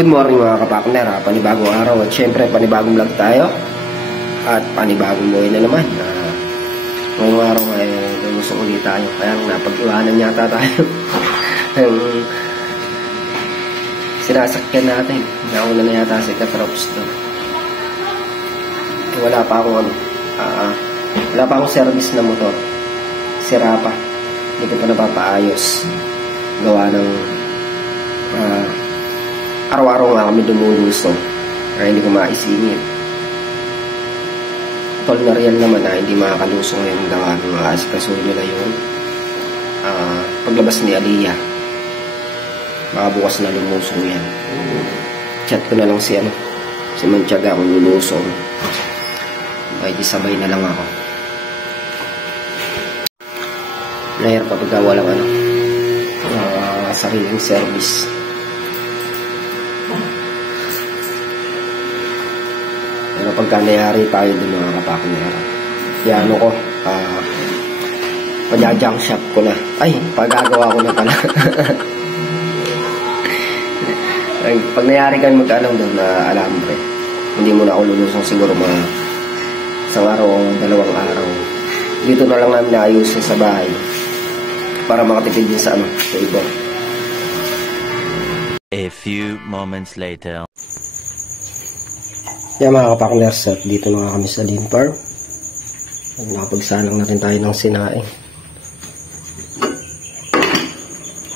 Good morning mga kapakner, panibagong araw at syempre panibagong vlog tayo at panibagong buhay na naman. Ngayong araw ay lumusong ulit tayo, kaya napag-iwanan yata tayo ang sinasakyan natin. Nauna na yata si Katrops to. Wala pa akong service na motor, sira pa, hindi ko pa napapaayos, gawa ng araw-araw nga kami dumulusong kaya hindi ko maisingit. Tol na real naman na hindi makakalusong ngayon gawa ng mga asikasuhin nila yung paglabas ni Aliyah. Baka bukas na lumusong yan. Chat ko na lang si Mantiaga kung lulusong. Ay di sabay na lang ako. Nahirap kapag walang sariling service. Pero pagka nayari tayo dun mga kapakner, yan ko, pag-junk shop ko na. Ay, pagagawa ko na pala. Pag nayari ka mag-anong doon na alambre, hindi mo na ako lulusong siguro mga isang araw o 2 araw. Dito na lang namin naayusin sa bahay para makatipid din sa table. A few moments later. Yan mga kapakners, at dito na nga kami sa Lean Farm. Nakapagsalang na rin tayo ng sinaing.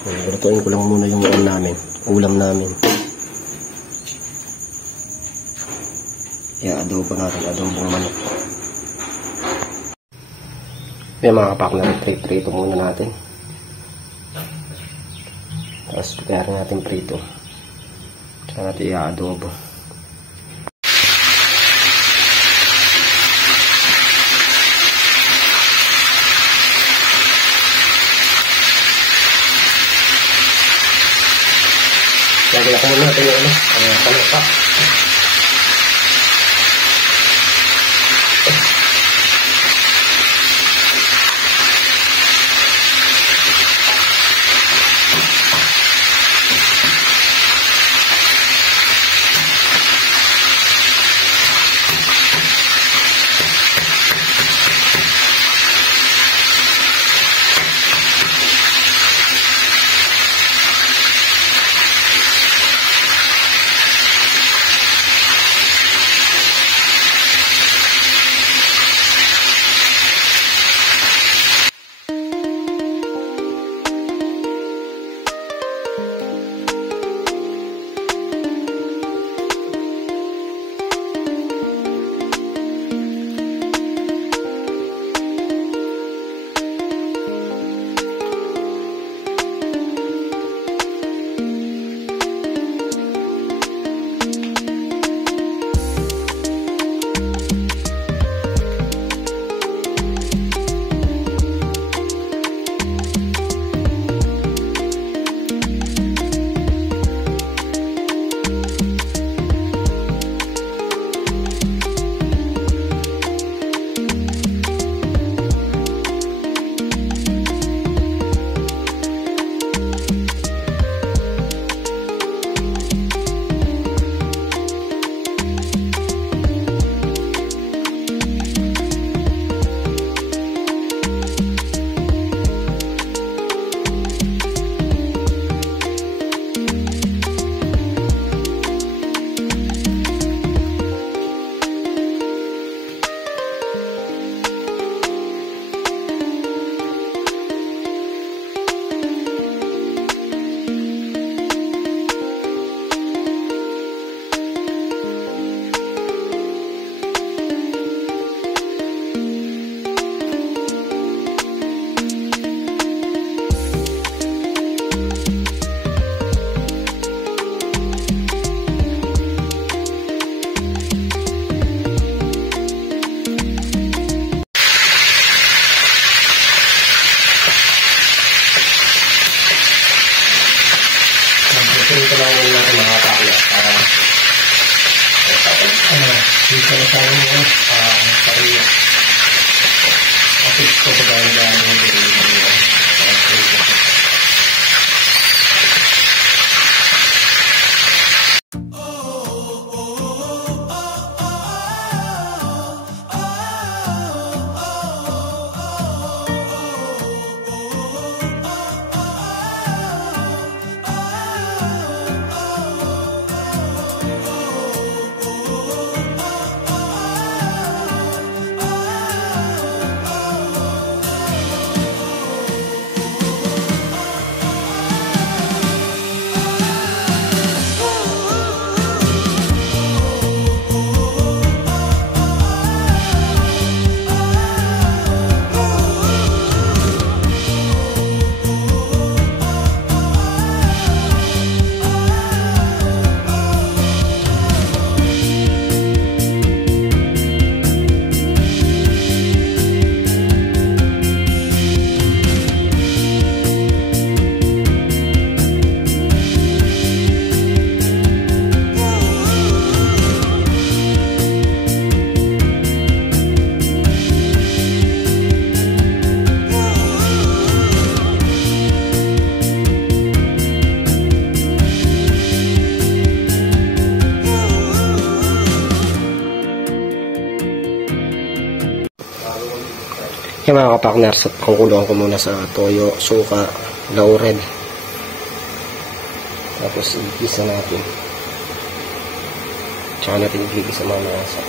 Lutuin ko lang muna yung ulam namin. Yan, adobo natin, adobong manok. Yan mga kapakners, prito muna natin. Tapos kaya rin natin prito. Tsaka natin i-adobo. Lagyan ko muna natin yung panapa. Ito lang yung natin mga kapakner. Dito na tayo yung pariyo. Kasi ito ba tayo na yung Kaya mga kapakners, kukulungan ko muna sa toyo, suka, laurel. Tapos igisa natin. Tsaka natin igigisa mga nasa.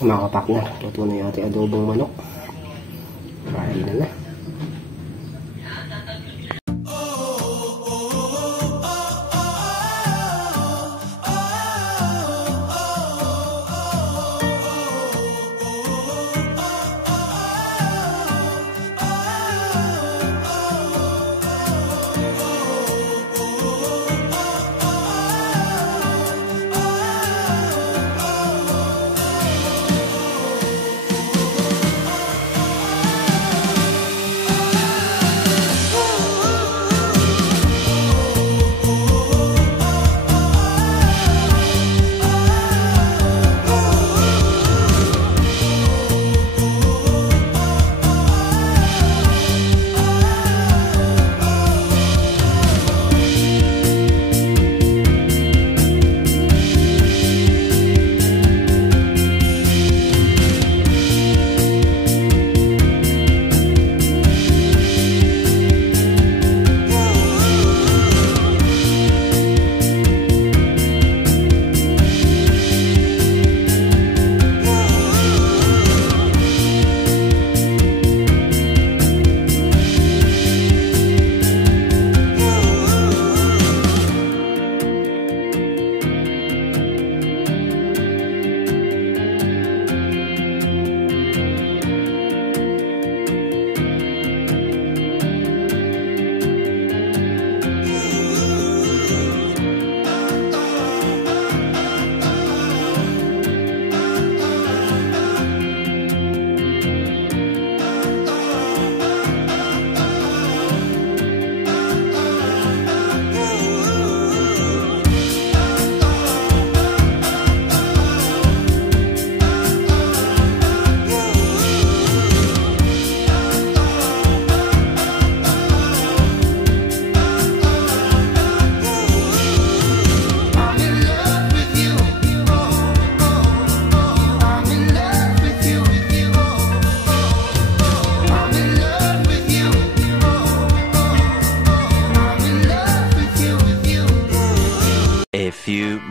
Mga kapakner, luto na yung ating adobong manok. Kain na.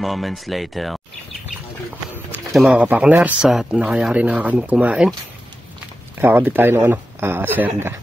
moments later. Yung mga kapakners at nakayari na kami kumain. Kakabit tayo ng serga.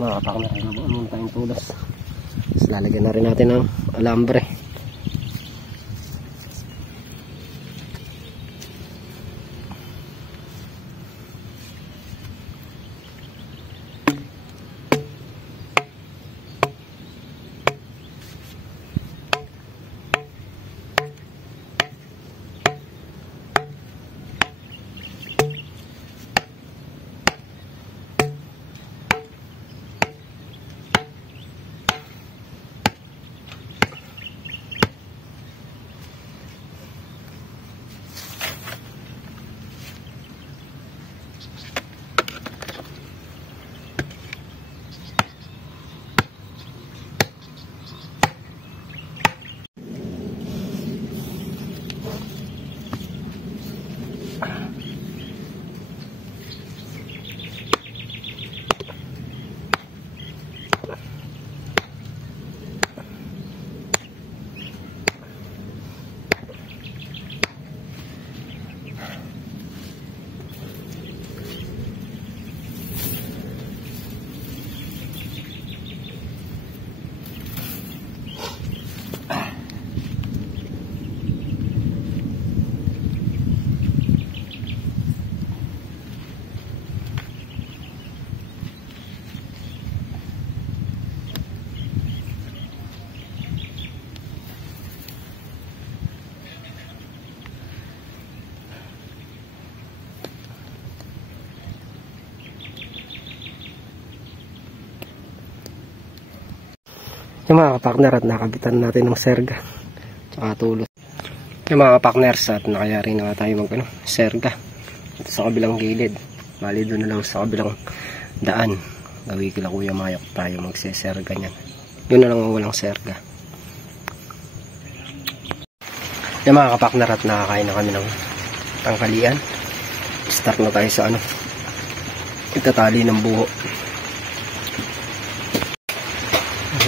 Mga kapakner, gagawin tayong tulas. Tapos lalagyan na rin natin ng alambre. Yung mga kapakner at nakabitan natin ng serga. Tsaka tulot. Yung mga kapakners at nakayari na nga tayo mag serga. Ito sa kabilang gilid. Bali doon na lang sa kabilang daan. Gawin kila Kuya Mayok tayo magseserga niyan. Yun na lang ang walang serga. Yung mga kapakner at nakakain na kami ng tanghalian. Start na tayo sa itatali ng buho.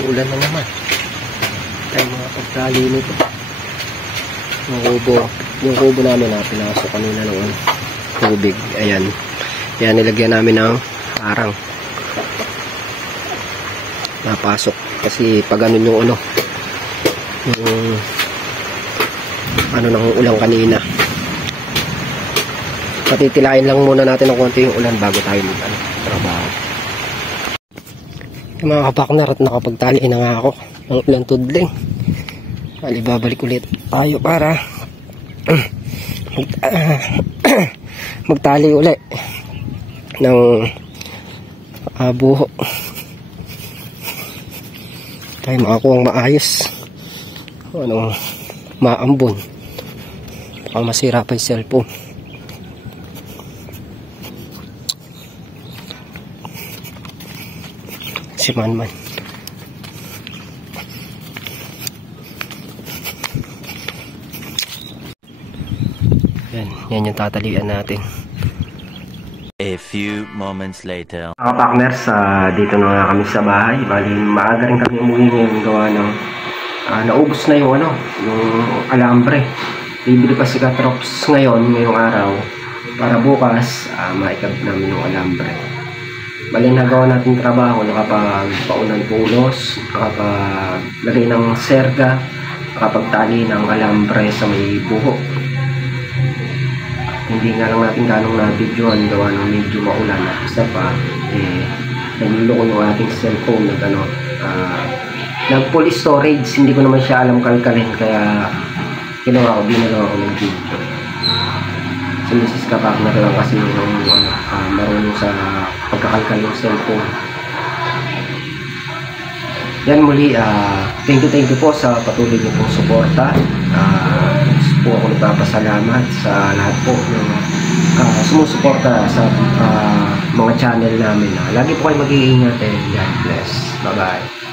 Ulan na naman. Ay mga pagtali nito. Yung kubo namin na pinasok kanina ng tubig. Ayan. Ayan, nilagyan namin ng parang napasok. Kasi pag ganun yung ng ulang kanina. Patitilain lang muna natin ng konti yung ulan bago tayo trabaho. Yung mga kapakner at nakapagtali na nga ako ng ulan tudling. Babalik ulit tayo para magtali ulit ng buho tayo makakuha ang maayos maambon baka masira pa yung cellphone. Si Manman yan yung tatalian natin. A few moments later. Mga partners, dito na nga kami sa bahay. Bali, maaga rin kami umuwi ngayon gawa ng naubos na yung alambre. Bibili pa si Katrops ngayong araw para bukas maikab namin yung alambre. Bali, nagawa natin trabaho, nakapagpaunan pulos, nakapaglagay ng serga, nakapagtali ng alambre sa may buho. Hindi nga lang natin ganong na-videoan gawa ng medyo maulan at isa pa nalilo ko yung ating cellphone nag full storage, hindi ko naman siya alam kalkalin kaya ginawa ko, binagawa ko ng video. Si Mrs. Kapakner lang kasi yung marunong sa pagkakalkal ng cellphone. Yan muli, thank you po sa patuloy niyo pong suporta. Po ako nagpapasalamat sa lahat po ng sumusuporta sa mga channel namin. Lagi po kayo mag-iingat and God bless. Bye bye.